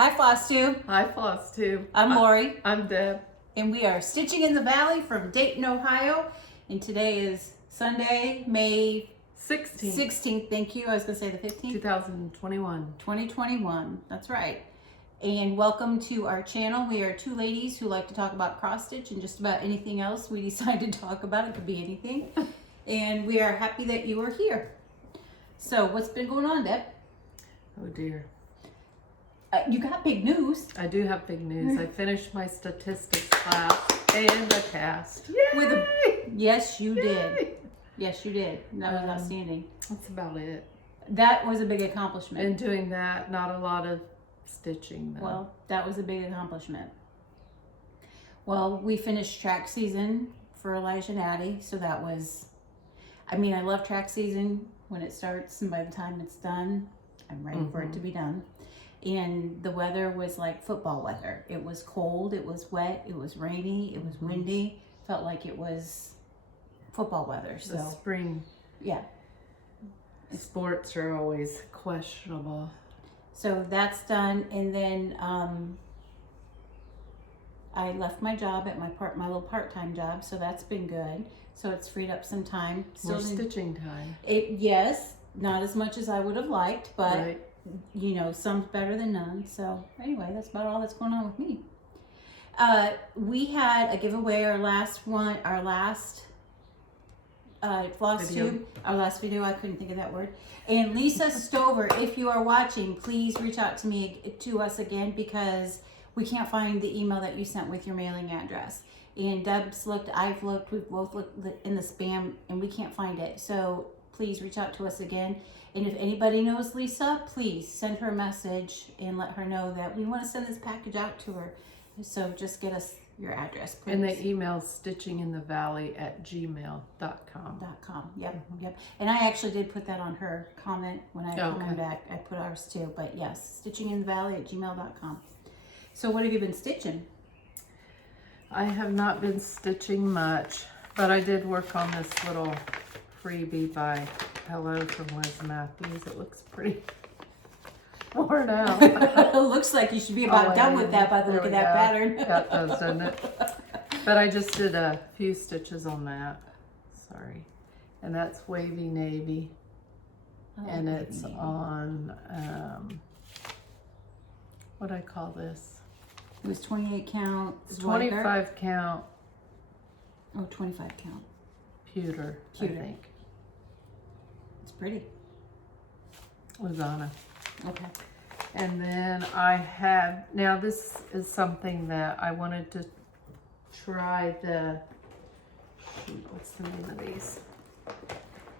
Hi, Flosstube. Hi, Flosstube. I'm Lori. I'm Deb. And we are Stitching in the Valley from Dayton, Ohio. And today is Sunday, May 16th. Thank you. I was going to say the 15th. 2021. 2021. That's right. And welcome to our channel. We are two ladies who like to talk about cross stitch and just about anything else we decide to talk about. It could be anything. And we are happy that you are here. So what's been going on, Deb? Oh dear. You got big news. I do have big news. I finished my statistics class and a cast. Yay! Yes, you did. Yes, you did. That was outstanding. That's about it. That was a big accomplishment. And doing that, not a lot of stitching though. Well, that was a big accomplishment. Well, we finished track season for Elijah and Addie, so that was, I mean, I love track season when it starts, and by the time it's done, I'm ready for it to be done. And the weather was like football weather. It was cold, it was wet, it was rainy, it was windy. Felt like it was football weather. So the spring sports are always questionable. So that's done, and then I left my job at my little part-time job, so that's been good. So it's freed up some time. More stitching time. Yes, not as much as I would have liked, but right. You know, some's better than none. So anyway, that's about all that's going on with me. We had a giveaway, our last Flosstube, our last video, I couldn't think of that word. And Lisa Stover, if you are watching, please reach out to us again, because we can't find the email that you sent with your mailing address. And Deb's looked, I've looked, we've both looked in the spam, and we can't find it. So please reach out to us again. And if anybody knows Lisa, please send her a message and let her know that we want to send this package out to her. So just get us your address, please. And the email stitchinginthevalley@gmail.com. Yep. And I actually did put that on her comment when I come back. I put ours too. But yes, stitchinginthevalley@gmail.com. So what have you been stitching? I have not been stitching much, but I did work on this little freebie by Hello from Liz Matthews. It looks pretty worn out. It looks like you should be about done with that by the look of that pattern. That does, doesn't it? But I just did a few stitches on that. Sorry. And that's Wavy Navy. And it's on, what do I call this? It was 28 count. It's 25 count. Oh, 25 count. Pewter, I think. It's pretty. Lugana. Okay. And then I had, now this is something that I wanted to try the, shoot, what's the name of these?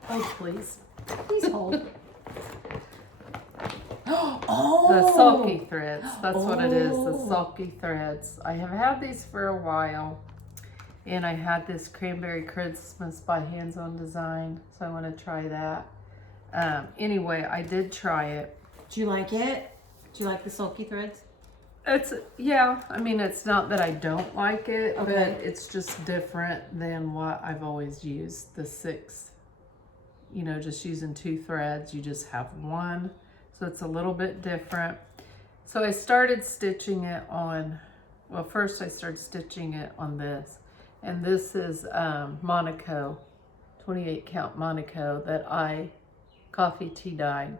Oh, please. Please hold. Oh! The sulky threads. That's what it is, the sulky threads. I have had these for a while. And I had this Cranberry Christmas by Hands On Design, so I want to try that. Anyway, I did try it. Do you like it? Do you like the sulky threads? Yeah, I mean, it's not that I don't like it, but it's just different than what I've always used. The 6, you know, just using 2 threads, you just have one. So it's a little bit different. So I started stitching it on, well, first I started stitching it on this. And this is Monaco, 28 count Monaco that I coffee tea dyed.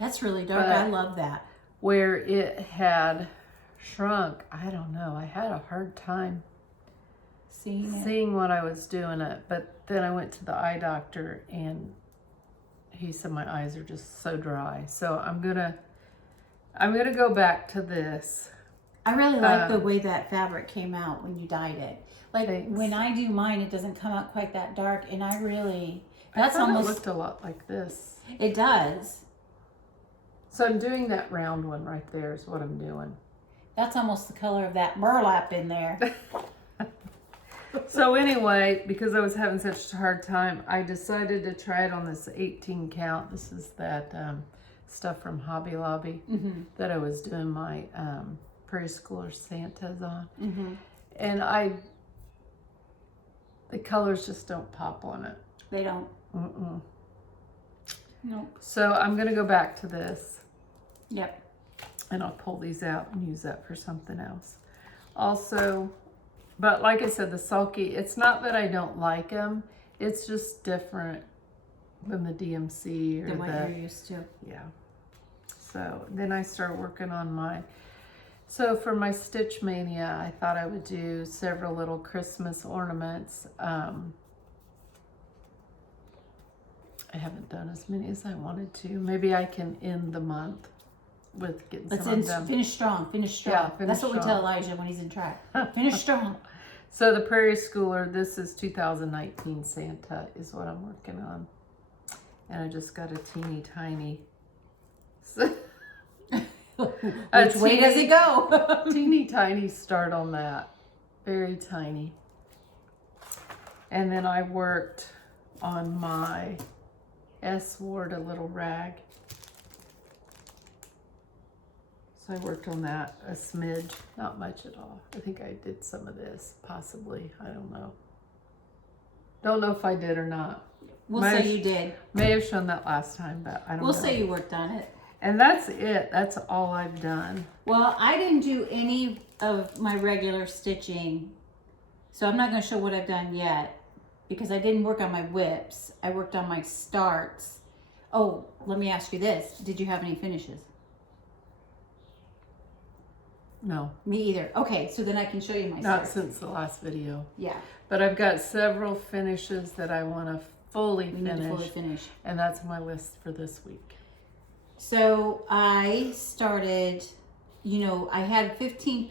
That's really dark. I love that. Where it had shrunk, I don't know. I had a hard time seeing what I was doing it. But then I went to the eye doctor and he said my eyes are just so dry. So I'm gonna go back to this. I really like the way that fabric came out when you dyed it. Like when I do mine, it doesn't come out quite that dark, and I thought it looked a lot like this. It does. So I'm doing that round one right there is what I'm doing. That's almost the color of that burlap in there. So anyway, because I was having such a hard time, I decided to try it on this 18 count. This is that stuff from Hobby Lobby that I was doing my preschooler Santas on. And the colors just don't pop on it. They don't. Nope. So I'm going to go back to this. Yep. And I'll pull these out and use that for something else. Also, but like I said, the sulky, it's not that I don't like them. It's just different than the DMC or than what you're used to. Yeah. So then I started working on my, so for my Stitch Mania, I thought I would do several little Christmas ornaments. I haven't done as many as I wanted to. Maybe I can end the month with getting some of them. Finish strong, finish strong. Yeah, finish That's what we strong. tell Elijah when he's in track. Finish strong. So the Prairie Schooler, this is 2019 Santa is what I'm working on. And I just got a teeny tiny. Which way does it go? Teeny tiny start on that. Very tiny. And then I worked on my S-Ward, a little rag. So I worked on that a smidge, not much at all. I think I did some of this, possibly. I don't know. Don't know if I did or not. We'll say you did. May have shown that last time, but I don't know. We'll say you worked on it. And that's it. That's all I've done. Well, I didn't do any of my regular stitching, so I'm not going to show what I've done yet because I didn't work on my whips. I worked on my starts. Oh, let me ask you this. Did you have any finishes? No. Me either. Okay, so then I can show you my Not starts. since the last video. Yeah. But I've got several finishes that I want to fully We need to fully finish. And that's my list for this week. So I started, I had 15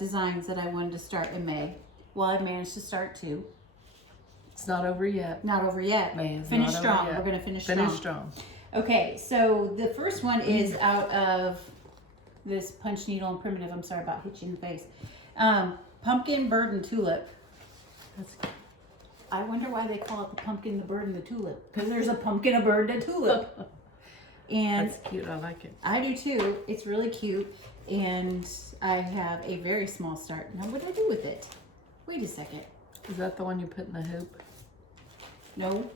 designs that I wanted to start in May. Well, I managed to start 2. It's not over yet. Not over yet. May is Finish not over strong. yet. We're going to finish Finish strong. strong. Okay, so the first one is out of this punch needle and primitive. I'm sorry about hitching in the face. Pumpkin, bird, and tulip. That's good. I wonder why they call it the pumpkin, the bird, and the tulip. Because there's a pumpkin, a bird, and a tulip. And that's cute. I like it. I do too. It's really cute. And I have a very small start. Now, what do I do with it? Wait a second. Is that the one you put in the hoop? No.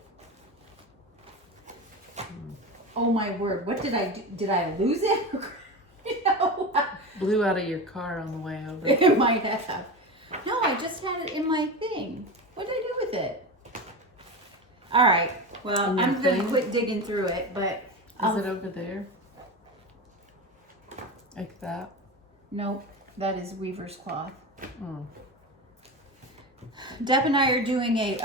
Oh my word. What did I do? Did I lose it? No. Blew out of your car on the way over. It might have. No, I just had it in my thing. What did I do with it? All right. Well, In your I'm going to thing? quit digging through it, but Is it over there? Like that? nope, that is weaver's cloth. Mm. Deb and I are doing a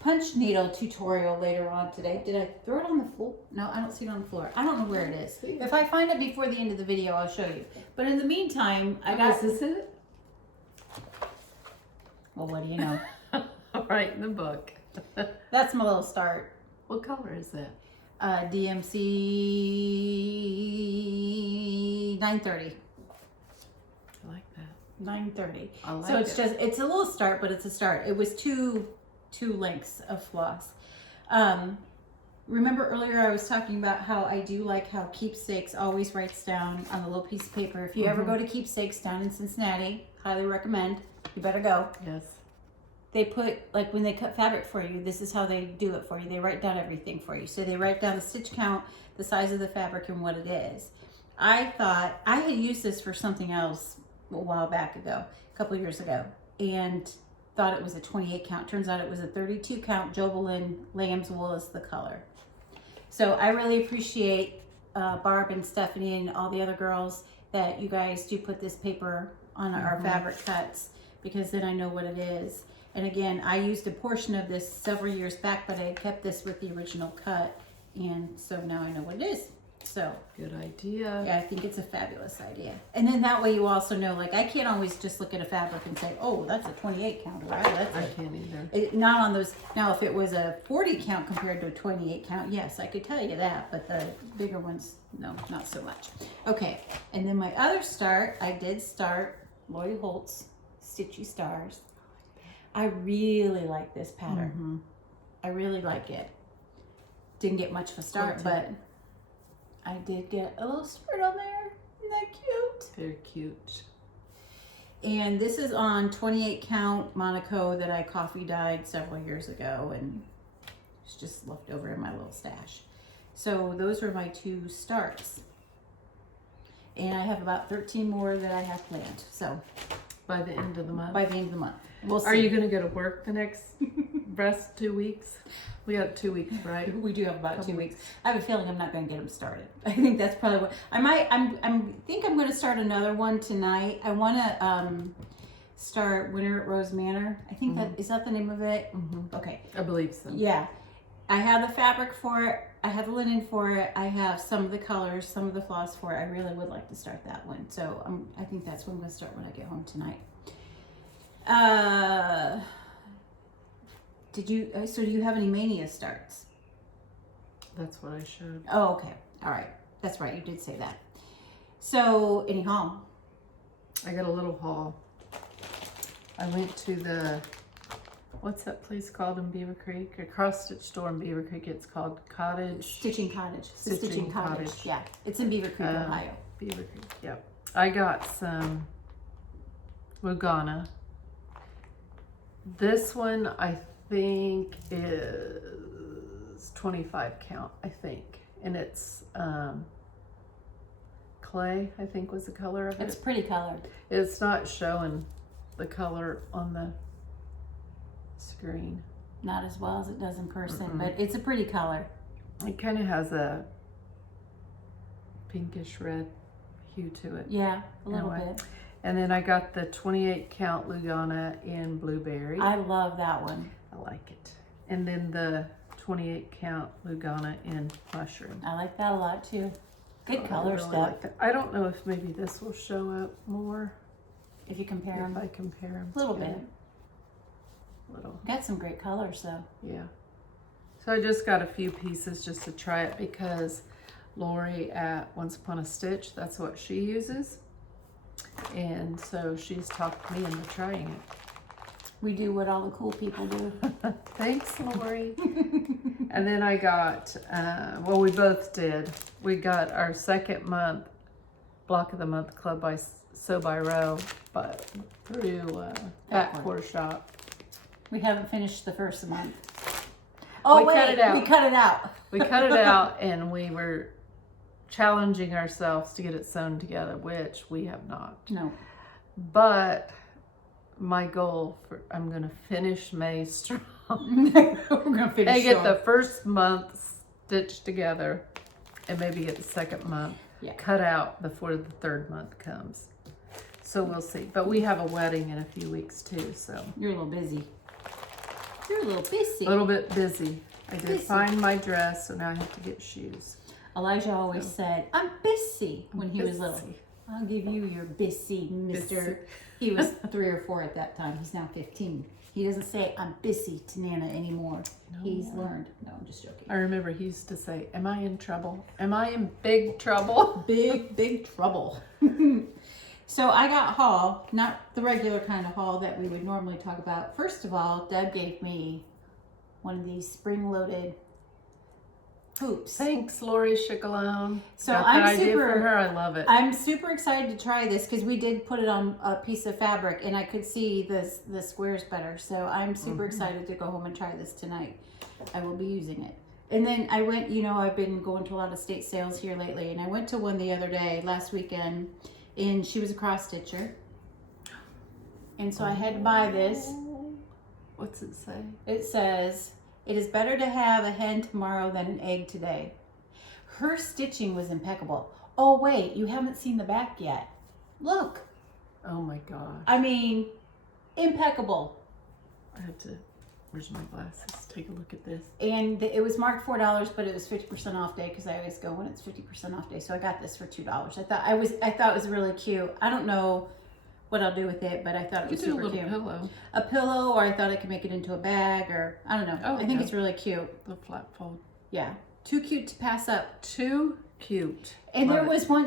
punch needle tutorial later on today. Did I throw it on the floor? No, I don't see it on the floor. I don't know where it is. If I find it before the end of the video, I'll show you. But in the meantime, I got... Is this it? Well, what do you know? Right in the book. That's my little start. What color is it? DMC 930. I like that. 930. I like So it's it. just, it's a little start, but it's a start. It was two lengths of floss. Remember earlier I was talking about how I do like how Keepsakes always writes down on a little piece of paper. If you ever go to Keepsakes down in Cincinnati, highly recommend. You better go. Yes. They put, like when they cut fabric for you, this is how they do it for you. They write down everything for you. So they write down the stitch count, the size of the fabric, and what it is. I thought, I had used this for something else a while back ago, a couple of years ago, and thought it was a 28 count. Turns out it was a 32 count Jobelin lamb's wool is the color. So I really appreciate Barb and Stephanie and all the other girls that you guys do put this paper on our fabric cuts, because then I know what it is. And again, I used a portion of this several years back, but I kept this with the original cut. And so now I know what it is. So Good idea. yeah, I think it's a fabulous idea. And then that way you also know, like I can't always just look at a fabric and say, oh, that's a 28 count. Right? That's I can't either. not on those. Now, if it was a 40 count compared to a 28 count, yes, I could tell you that. But the bigger ones, no, not so much. Okay, and then my other start, I did start Lori Holt's Stitchy Stars. I really like this pattern. I really like it. Didn't get much of a start, but I did get a little start on there. Isn't that cute? Very cute. And this is on 28 count Monaco that I coffee dyed several years ago, and it's just left over in my little stash. So those were my 2 starts. And I have about 13 more that I have planned. So By the end of the month. by the end of the month, we'll see. Are you going to go to work the next rest 2 weeks? We got 2 weeks, right? We do have about 2 weeks. I have a feeling I'm not going to get them started. I think that's probably what I might. think I'm going to start another one tonight. I want to start Winter at Rose Manor. I think that is that the name of it. Okay. I believe so. Yeah, I have the fabric for it. I have the linen for it. I have some of the colors, some of the floss for it. I really would like to start that one. So I think that's when I'm going to start when I get home tonight. So do you have any mania starts? That's what I showed. Oh, okay. All right. That's right. You did say that. So any haul? I got a little haul. I went to the, what's that place called in Beaver Creek? A cross stitch store in Beaver Creek. It's called Cottage. Stitching Cottage. Stitching Cottage. Yeah. It's in Beaver Creek, Ohio. Beaver Creek, yep. I got some Lugana. This one I think is 25 count, I think. And it's clay, I think was the color of it. It's pretty color. It's not showing the color on the screen. Not as well as it does in person, but it's a pretty color. It kind of has a pinkish red hue to it. Yeah, a little bit. And then I got the 28 count Lugana in blueberry. I love that one. I like it. And then the 28 count Lugana in mushroom. I like that a lot too. Good color stuff. Like that. I don't know if maybe this will show up more If you compare them. if I compare them. A little bit. Little. Got some great colors though. Yeah. So I just got a few pieces just to try it because Lori at Once Upon a Stitch, that's what she uses. And so she's talked me into trying it. We do what all the cool people do. Thanks, Lori. And then I got, well, we both did. We got our second month, Block of the Month Club by Sew by Row, but through Fat Quarter Shop. We haven't finished the first month. Oh, We cut it out. We cut it out. We cut it out and we were challenging ourselves to get it sewn together, which we have not. No. But my goal for I'm gonna finish May strong. We're gonna finish And get the strong. first month stitched together and maybe get the second month cut out before the third month comes. So we'll see. But we have a wedding in a few weeks too, so You're a little busy. You're a little busy. a little bit busy. I did Busy. find my dress, so now I have to get shoes. Elijah always said, "I'm busy" when he was little. Busy. I'll give you your busy, mister. Busy. He was 3 or 4 at that time. He's now 15. He doesn't say, "I'm busy" to Nana anymore. He's learned. No, I'm just joking. I remember he used to say, "Am I in trouble? Am I in big trouble?" Big trouble. So I got haul, not the regular kind of haul that we would normally talk about. First of all, Deb gave me one of these spring-loaded hoops. Thanks, Lori Chicalone. So Got I'm that idea super- from her. I love it. I'm super excited to try this because we did put it on a piece of fabric and I could see the squares better. So I'm super excited to go home and try this tonight. I will be using it. And then I went, I've been going to a lot of state sales here lately, and I went to one the other day, last weekend, and she was a cross stitcher. And so I had to buy this. What's it say? It says, "It is better to have a hen tomorrow than an egg today." Her stitching was impeccable. Oh wait, you haven't seen the back yet. Look. Oh my gosh. I mean, impeccable. I have to, where's my glasses? Take a look at this. And it was marked $4, but it was 50% off day because I always go when it's 50% off day. So I got this for $2. I thought it was really cute. I don't know what I'll do with it, but I thought it was You do a super little cute. pillow. A pillow, or I thought I could make it into a bag, or I don't know. Oh, I think yeah. it's really cute. The flat fold. Yeah, too cute to pass up. Too cute. And Love there it. was one,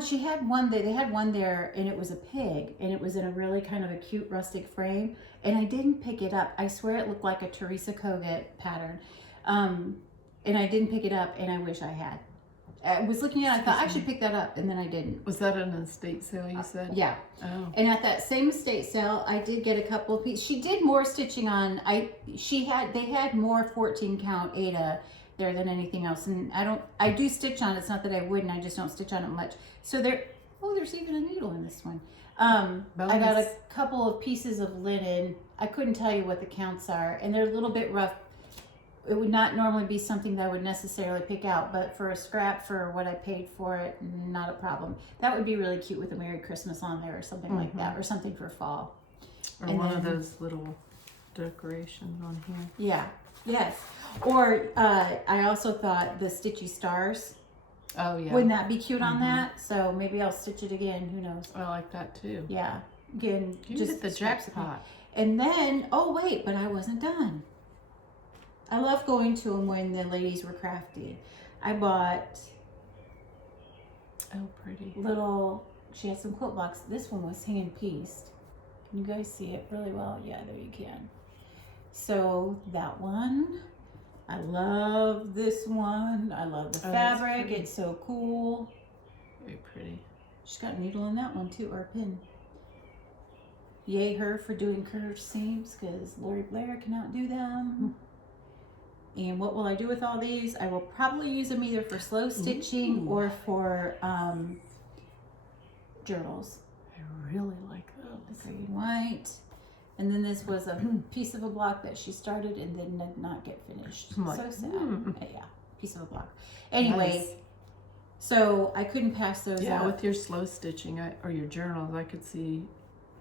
they had one there, and it was a pig, and it was in a really kind of a cute rustic frame, and I didn't pick it up. I swear it looked like a Teresa Kogut pattern, and I didn't pick it up, and I wish I had. I was looking at it, I thought I should pick that up, and then I didn't. Was that an estate sale you said? Yeah. Oh. And at that same estate sale, I did get a couple of pieces. She did more stitching on, they had more 14 count Ada there than anything else. And I do stitch on it. It's not that I wouldn't, I just don't stitch on it much. So Oh, there's even a needle in this one. I got a couple of pieces of linen. I couldn't tell you what the counts are, and they're a little bit rough. It would not normally be something that I would necessarily pick out, but for a scrap for what I paid for it, not a problem. That would be really cute with a Merry Christmas on there or something like that, or something for fall. Or one of those little decorations on here. Yeah, yes. Or I also thought the stitchy stars. Oh, yeah. Wouldn't that be cute on that? So maybe I'll stitch it again. Who knows? I like that too. Yeah. Again, You just hit the jackpot. And then, oh wait, but I wasn't done. I love going to them when the ladies were crafty. I bought pretty. she had some quilt blocks. This one was hand pieced. Can you guys see it really well? Yeah, there you can. So that one, I love this one. I love the fabric. It's so cool. Very pretty. She's got a needle in that one too, or a pin. Yay her for doing curved seams, because Lori Blair cannot do them. And what will I do with all these? I will probably use them either for slow stitching or for journals. I really like those. The green white. And then this was a piece of a block that she started and then did not get finished. So sad. Yeah, piece of a block. Anyway, so I couldn't pass those out. With your slow stitching or your journals, I could see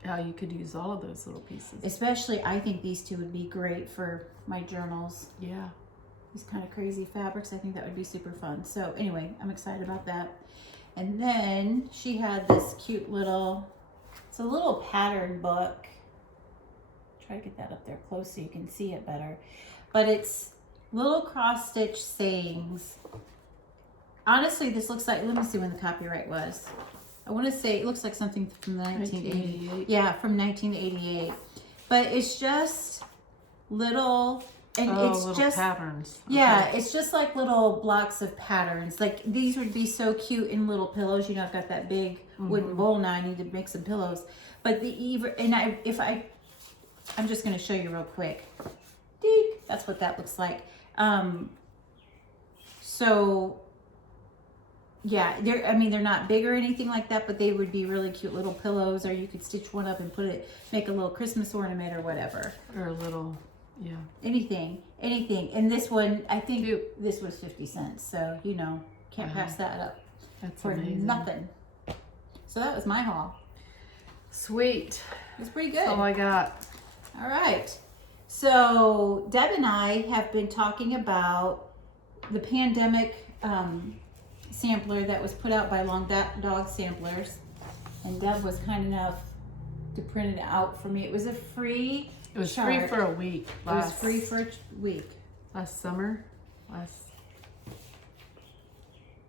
how you could use all of those little pieces. Especially, I think these two would be great for my journals. Yeah. These kind of crazy fabrics, I think that would be super fun. So anyway, I'm excited about that. And then she had this cute little, it's a little pattern book. Try to get that up there close so you can see it better. But it's little cross stitch sayings. Honestly, this looks like, let me see when the copyright was. I want to say it looks like something from the 1988. Yeah, from 1988. But it's just little, and it's little just patterns. Yeah, it's just like little blocks of patterns. Like these would be so cute in little pillows. You know, I've got that big wooden bowl now. I need to make some pillows. But I'm just going to show you real quick. That's what that looks like. So yeah, they're not big or anything like that, but they would be really cute little pillows, or you could stitch one up and make a little Christmas ornament or whatever. Or a little, anything. And this one, I think this was 50 cents. So, can't pass that up. That's for amazing. Nothing. So that was my haul. Sweet. It's pretty good. That's all I got. All right. So Deb and I have been talking about the pandemic sampler that was put out by Long Dog Samplers, and Deb was kind enough to print it out for me. It was a free. It was free for a week. It was free for a week. Last summer.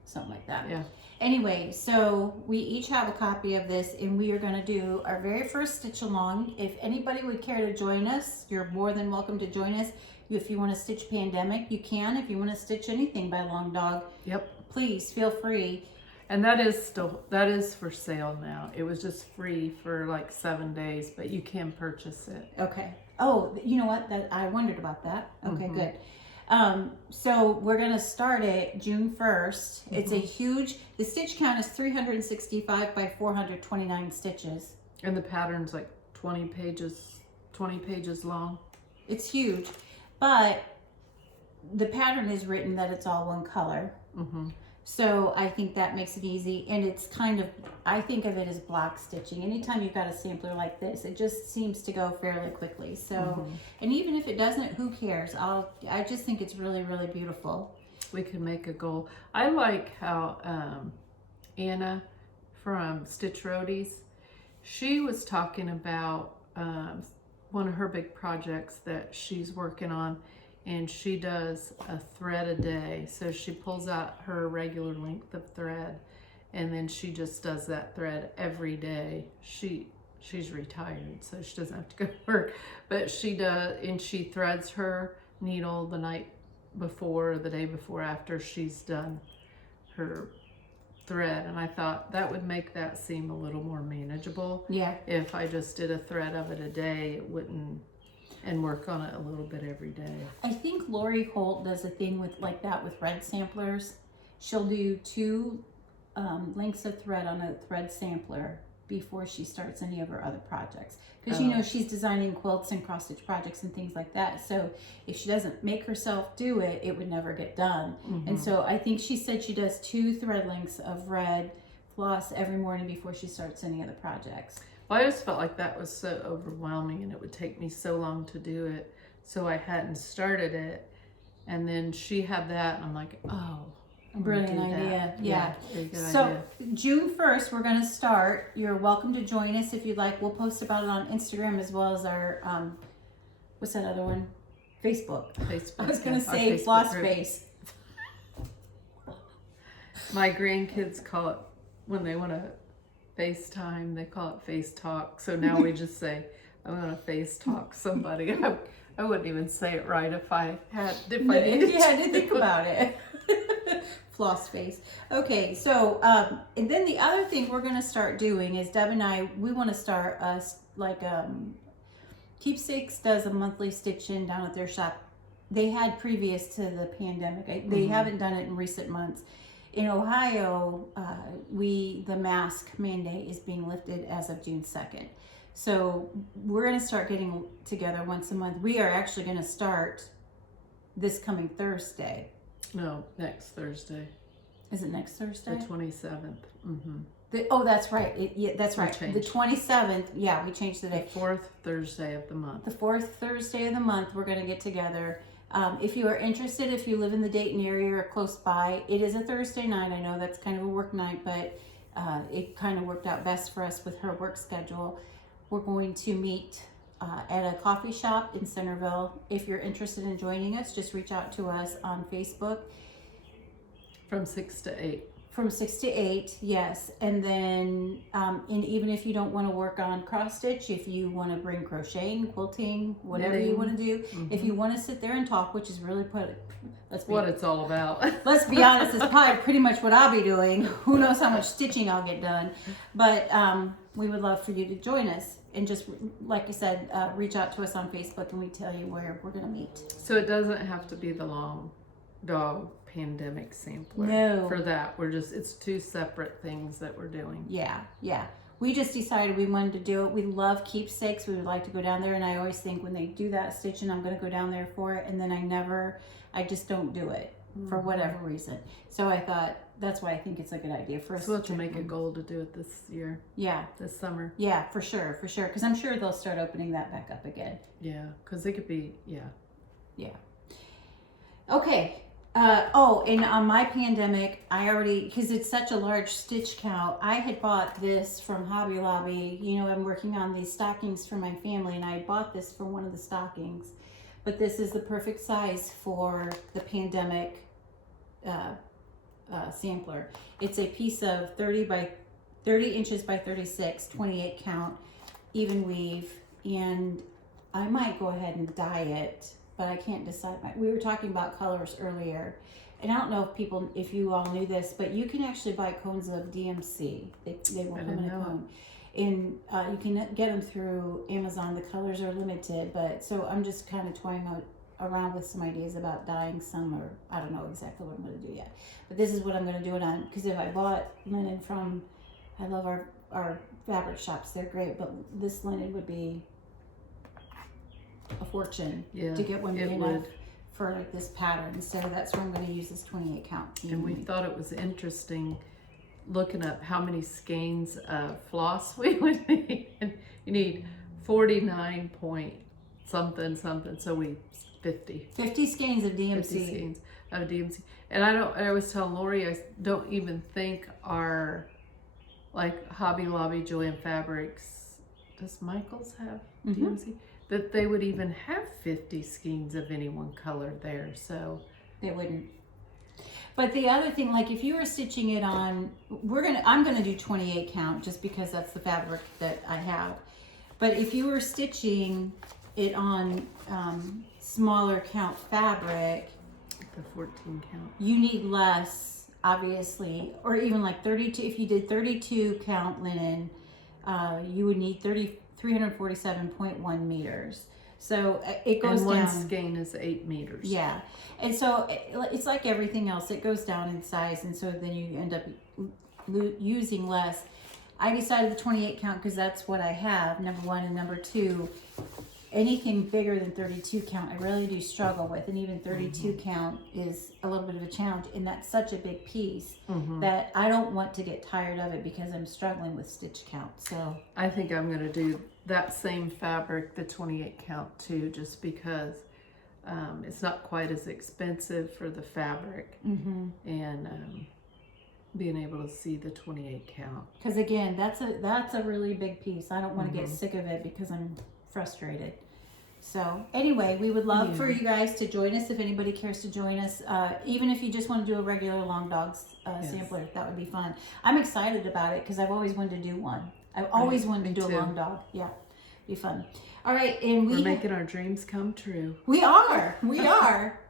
Something like that. Yeah. Anyway, so we each have a copy of this, and we are going to do our very first stitch along. If anybody would care to join us, you're more than welcome to join us. If you want to stitch Pandemic, you can. If you want to stitch anything by Long Dog, please feel free. And that is for sale now. It was just free for like 7 days, but you can purchase it. Okay. Oh, you know what? I wondered about that. Okay, good. So we're going to start it June 1st. It's a the stitch count is 365 by 429 stitches. And the pattern's like 20 pages long. It's huge, but the pattern is written that it's all one color. So I think that makes it easy, and it's I think of it as block stitching. Anytime you've got a sampler like this, it just seems to go fairly quickly. So, and even if it doesn't, who cares? I just think it's really, really beautiful. We could make a goal. I like how Anna from Stitch Roadies, she was talking about one of her big projects that she's working on. And she does a thread a day. So she pulls out her regular length of thread, and then she just does that thread every day. She's retired, so she doesn't have to go to work. But she does, and she threads her needle the night before or the day before after she's done her thread. And I thought that would make that seem a little more manageable. Yeah. If I just did a thread of it a day, it wouldn't. And work on it a little bit every day. I think Lori Holt does a thing with red samplers. She'll do 2 lengths of thread on a thread sampler before she starts any of her other projects. Because you know she's designing quilts and cross stitch projects and things like that. So if she doesn't make herself do it, it would never get done. And so I think she said she does 2 thread lengths of red floss every morning before she starts any other projects. Well, I just felt like that was so overwhelming and it would take me so long to do it. So I hadn't started it. And then she had that and I'm like, oh. Brilliant idea. Yeah. Very good So idea. June 1st, we're going to start. You're welcome to join us if you'd like. We'll post about it on Instagram as well as our, what's that other one? Facebook. I was going to say Floss Space. My grandkids call it, when they want to FaceTime, they call it Face Talk. So now we just say, I want to Face Talk somebody. I wouldn't even say it right if I needed you had to think about it. Floss face. Okay, so and then the other thing we're going to start doing is Deb and I, we want to start Keepsakes does a monthly stitch-in down at their shop. They had previous to the pandemic. They haven't done it in recent months. In Ohio, the mask mandate is being lifted as of June 2nd. So we're going to start getting together once a month. We are actually going to start this coming Thursday. No, next Thursday. Is it next Thursday? The 27th. That's right. That's right. changed. The 27th. Yeah, we changed the day. The 4th Thursday of the month. The 4th Thursday of the month, we're going to get together. If you are interested, if you live in the Dayton area or close by, it is a Thursday night. I know that's kind of a work night, but it kind of worked out best for us with her work schedule. We're going to meet at a coffee shop in Centerville. If you're interested in joining us, just reach out to us on Facebook. From 6 to 8. From 6 to 8, yes. And then and even if you don't want to work on cross stitch, if you want to bring crocheting, quilting, whatever you want to do, if you want to sit there and talk, which is really what it's all about. Let's be honest, it's probably pretty much what I'll be doing. Who knows how much stitching I'll get done. But we would love for you to join us. And just, like I said, reach out to us on Facebook and we tell you where we're going to meet. So it doesn't have to be the long dog pandemic sampler. No. For that, it's 2 separate things that we're doing. Yeah. We just decided we wanted to do it. We love Keepsakes. We would like to go down there. And I always think when they do that stitching, I'm going to go down there for it. And then I just don't do it for whatever reason. So I thought, that's why I think it's a good idea for us. So we'll have to make a goal to do it this year. Yeah. This summer. Yeah, for sure. Because I'm sure they'll start opening that back up again. Yeah, because it could be, Yeah. Okay. And on my pandemic, because it's such a large stitch count, I had bought this from Hobby Lobby. You know, I'm working on these stockings for my family, and I bought this for one of the stockings. But this is the perfect size for the pandemic sampler. It's a piece of 30 inches by 36, 28 count, even weave, and I might go ahead and dye it, but I can't decide. We were talking about colors earlier, and I don't know if you all knew this, but you can actually buy cones of DMC. They will come in a cone. And you can get them through Amazon. The colors are limited, but so I'm just kind of toying around with some ideas about dyeing some, or I don't know exactly what I'm going to do yet. But this is what I'm going to do it on, because if I bought linen from, I love our fabric shops, they're great, but this linen would be a fortune to get one big enough for like this pattern. So that's where I'm going to use this 28 count. And we thought it was interesting looking up how many skeins of floss we would need. You need 49 point something, so 50 skeins of DMC. 50 skeins of DMC. And I always tell Lori, I don't even think our, like Hobby Lobby, Joann Fabrics, does Michaels have DMC? That they would even have 50 skeins of any one color there, so. They wouldn't. But the other thing, like if you were stitching it on, I'm gonna do 28 count just because that's the fabric that I have. But if you were stitching it on smaller count fabric, the 14 count, you need less, obviously, or even like 32. If you did 32 count linen, you would need 347.1 meters. So it goes down. And one skein is 8 meters. Yeah. And so it's like everything else. It goes down in size. And so then you end up using less. I decided the 28 count because that's what I have, number one, and number two, anything bigger than 32 count I really do struggle with, and even 32 count is a little bit of a challenge, and that's such a big piece that I don't want to get tired of it because I'm struggling with stitch count. So I think I'm going to do that same fabric, the 28 count too, just because it's not quite as expensive for the fabric, and being able to see the 28 count. Because again, that's a really big piece. I don't want to get sick of it because I'm frustrated. So anyway, we would love for you guys to join us if anybody cares to join us. Even if you just want to do a regular long dogs sampler, that would be fun. I'm excited about it because I've always wanted to do one. I've always wanted to do a long dog. Yeah, be fun. All right, and we're making our dreams come true. We are. We are.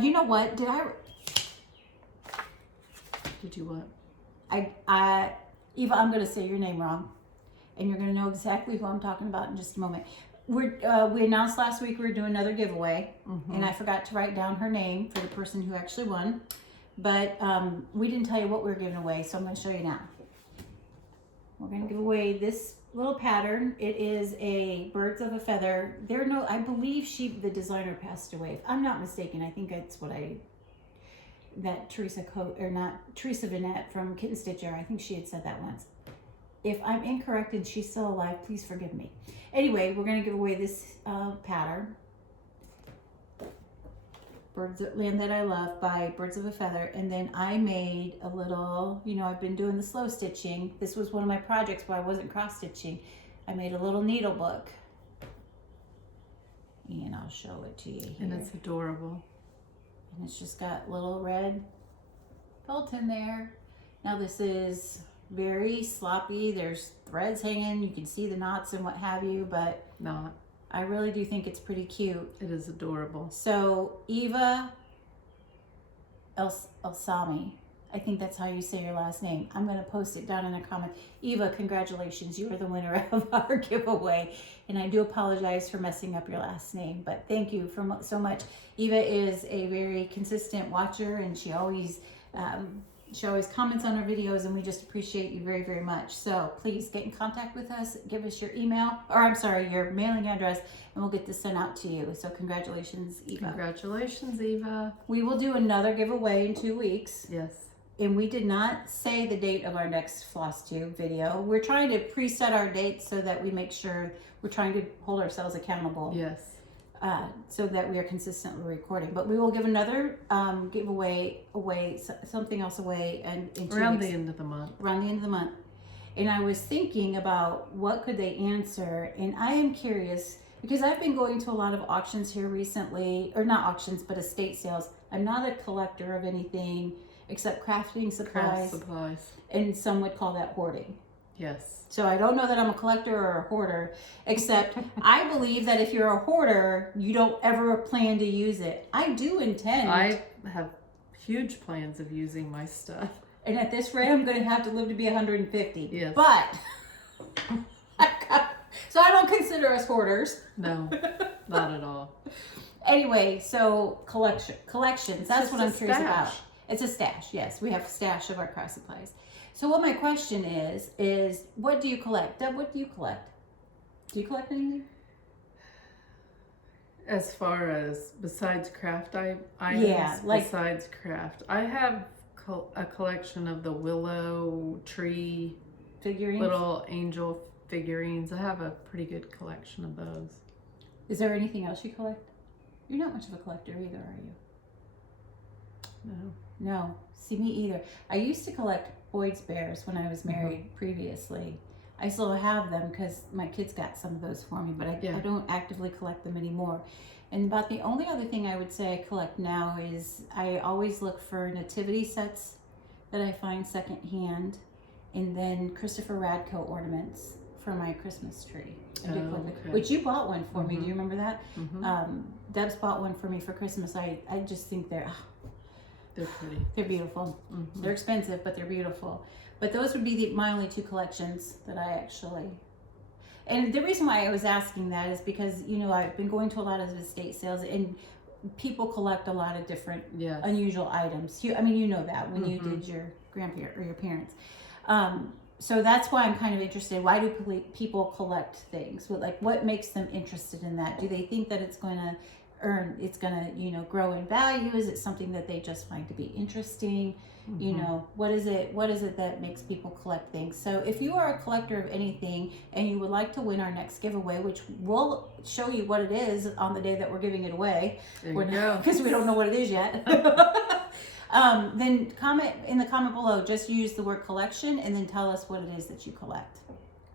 You know what? Did you what? Eva, I'm going to say your name wrong, and you're going to know exactly who I'm talking about in just a moment. We announced last week we were doing another giveaway, and I forgot to write down her name for the person who actually won, but we didn't tell you what we were giving away, so I'm going to show you now. We're going to give away this little pattern. It is a birds of a feather. I believe the designer passed away. If I'm not mistaken, I think that's that Teresa Vinette from Kitten Stitcher, I think she had said that once. If I'm incorrect and she's still alive, please forgive me. Anyway, we're going to give away this pattern, Land That I Love by Birds of a Feather. And then I made a little, I've been doing the slow stitching. This was one of my projects where I wasn't cross stitching. I made a little needle book. And I'll show it to you here. And it's adorable. And it's just got little red felt in there. Now this is very sloppy. There's threads hanging. You can see the knots and what have you, but I really do think it's pretty cute. It is adorable. So Eva Elsami, I think that's how you say your last name. I'm going to post it down in the comment. Eva, congratulations. You are the winner of our giveaway. And I do apologize for messing up your last name, but thank you so much. Eva is a very consistent watcher, and she always comments on our videos, and we just appreciate you very, very much. So please get in contact with us. Give us your your mailing address, and we'll get this sent out to you. So congratulations, Eva. Congratulations, Eva. We will do another giveaway in 2 weeks. Yes. And we did not say the date of our next Flosstube video. We're trying to preset our dates so that we make sure we're trying to hold ourselves accountable. Yes. So that we are consistently recording. But we will give another giveaway something else away and in 2 weeks. Around the end of the month. Around the end of the month. And I was thinking about what could they answer, and I am curious because I've been going to a lot of auctions here recently, or not auctions, but estate sales. I'm not a collector of anything except crafting supplies. And some would call that hoarding. Yes. So I don't know that I'm a collector or a hoarder, except I believe that if you're a hoarder, you don't ever plan to use it. I do intend. I have huge plans of using my stuff. And at this rate, I'm going to have to live to be 150. Yes. But, so I don't consider us hoarders. No, not at all. Anyway, so collections, that's what I'm curious about. It's a stash, yes. We have a stash of our craft supplies. So what my question is what do you collect? Deb, what do you collect? Do you collect anything? As far as besides craft items, besides craft, I have a collection of the willow tree figurines, little angel figurines. I have a pretty good collection of those. Is there anything else you collect? You're not much of a collector either, are you? No, see, me either. I used to collect Boyd's bears when I was married previously. I still have them because my kids got some of those for me, but I don't actively collect them anymore. And about the only other thing I would say I collect now is I always look for nativity sets that I find secondhand, and then Christopher Radko ornaments for my Christmas tree. Which you bought one for me. Do you remember that? Deb's bought one for me for Christmas. I just think they're pretty. They're beautiful. They're expensive, but they're beautiful. But those would be my only two collections that I actually. And the reason why I was asking that is because, I've been going to a lot of estate sales, and people collect a lot of different unusual items. I mean, you know that when you did your grandparent or your parents. So that's why I'm kind of interested. Why do people collect things? What makes them interested in that? Do they think that it's going to grow in value? Is it something that they just find to be interesting? What is it that makes people collect things? So if you are a collector of anything and you would like to win our next giveaway, which we'll show you what it is on the day that we're giving it away, because we don't know what it is yet. Then comment in the comment below, just use the word collection and then tell us what it is that you collect.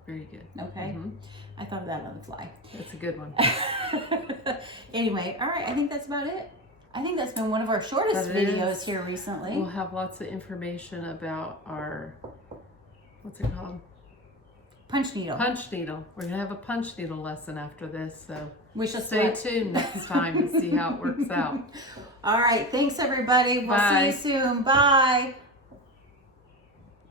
Very good. Okay. I thought of that on the fly. That's a good one. Anyway, all right, I think that's about it. I think that's been one of our shortest videos here recently. We'll have lots of information about our, what's it called? Punch needle. Punch needle. We're going to have a punch needle lesson after this, so stay tuned next time to see how it works out. All right, thanks everybody. We'll see you soon. Bye.